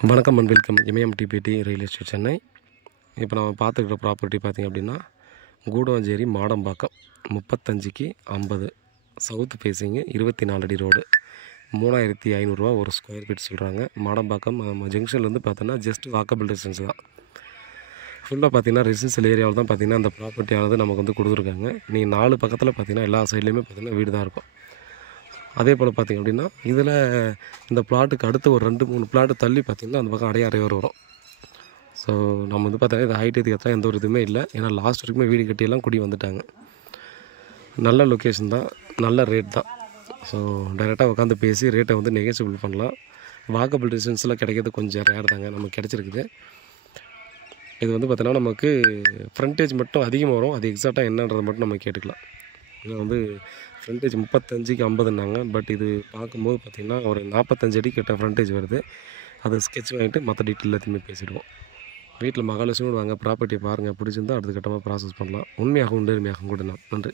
வணக்கம் and welcome எம்எம்டிபிடி real estate Chennai. இப்போ நம்ம பார்த்துக்கிற ப்ராப்பர்ட்டி பார்த்திங்க அப்படின்னா கூடுவாஞ்சேரி மாடம்பாக்கம் 35க்கு 50 சவுத் ஃபேஸிங்கு 24 அடி ரோடு 3500 ரூபா ஒரு ஸ்கொயர் ஃபீட் சொல்கிறாங்க. மாடம்பாக்கம் ஜங்ஷன்லேருந்து பார்த்தோன்னா ஜஸ்ட் வாக்கபிள் டிஸ்டன்ஸ் தான். ஃபுல்லாக பார்த்திங்கன்னா ரெசிடென்ஷியல் ஏரியாவில் தான் பார்த்திங்கன்னா அந்த ப்ராப்பர்ட்டியானது நமக்கு வந்து கொடுத்துருக்காங்க. நீங்கள் 4 பக்கத்தில் பார்த்திங்கன்னா எல்லா சைட்லேயுமே பார்த்திங்கன்னா வீடு தான் இருக்கும். அதே போல் பார்த்திங்க அப்படின்னா இதில் இந்த பிளாட்டுக்கு அடுத்து ஒரு 2-3 பிளாட்டு தள்ளி பார்த்திங்கன்னா அந்த பக்கம் அடையாறு வரும். ஸோ நம்ம வந்து பார்த்தீங்கன்னா இது ஹைட் ஏற்றா எந்த ஒரு இதுவுமே இல்லை. ஏன்னா லாஸ்ட் வரைக்குமே வீடு கட்டியெல்லாம் குடி வந்துட்டாங்க. நல்ல லொக்கேஷன் தான், நல்ல ரேட் தான். ஸோ டைரெக்டாக உட்காந்து பேசி ரேட்டை வந்து நெகோசியபிள் பண்ணலாம். வாக்கபிள் டிஸ்டன்ஸில் கிடைக்கிறது கொஞ்சம் ரேர் தாங்க நமக்கு கிடச்சிருக்குது. இது வந்து பார்த்தோன்னா நமக்கு ஃப்ரண்டேஜ் மட்டும் அதிகமாக வரும். அது எக்ஸாக்டாக என்னன்றதை மட்டும் நம்ம கேட்டுக்கலாம். ஏன்னா வந்து ஃப்ரண்டேஜ் 35க்கு 50ன்னாங்க. பட் இது பார்க்கும்போது பார்த்திங்கன்னா ஒரு 45 அடி கிட்ட ஃப்ரண்டேஜ் வருது. அதை ஸ்கெட்ச் வாங்கிட்டு மற்ற டீட்டெயில் எல்லாத்தையுமே பேசிடுவோம். வீட்டில் மகாலட்சுமி வாங்க ப்ராப்பர்ட்டியை பாருங்கள், பிடிச்சிருந்தால் அடுத்த கட்டமாக ப்ராசஸ் பண்ணலாம். உண்மையாகவும் நேர்மையாகவும் கூட. நன்றி.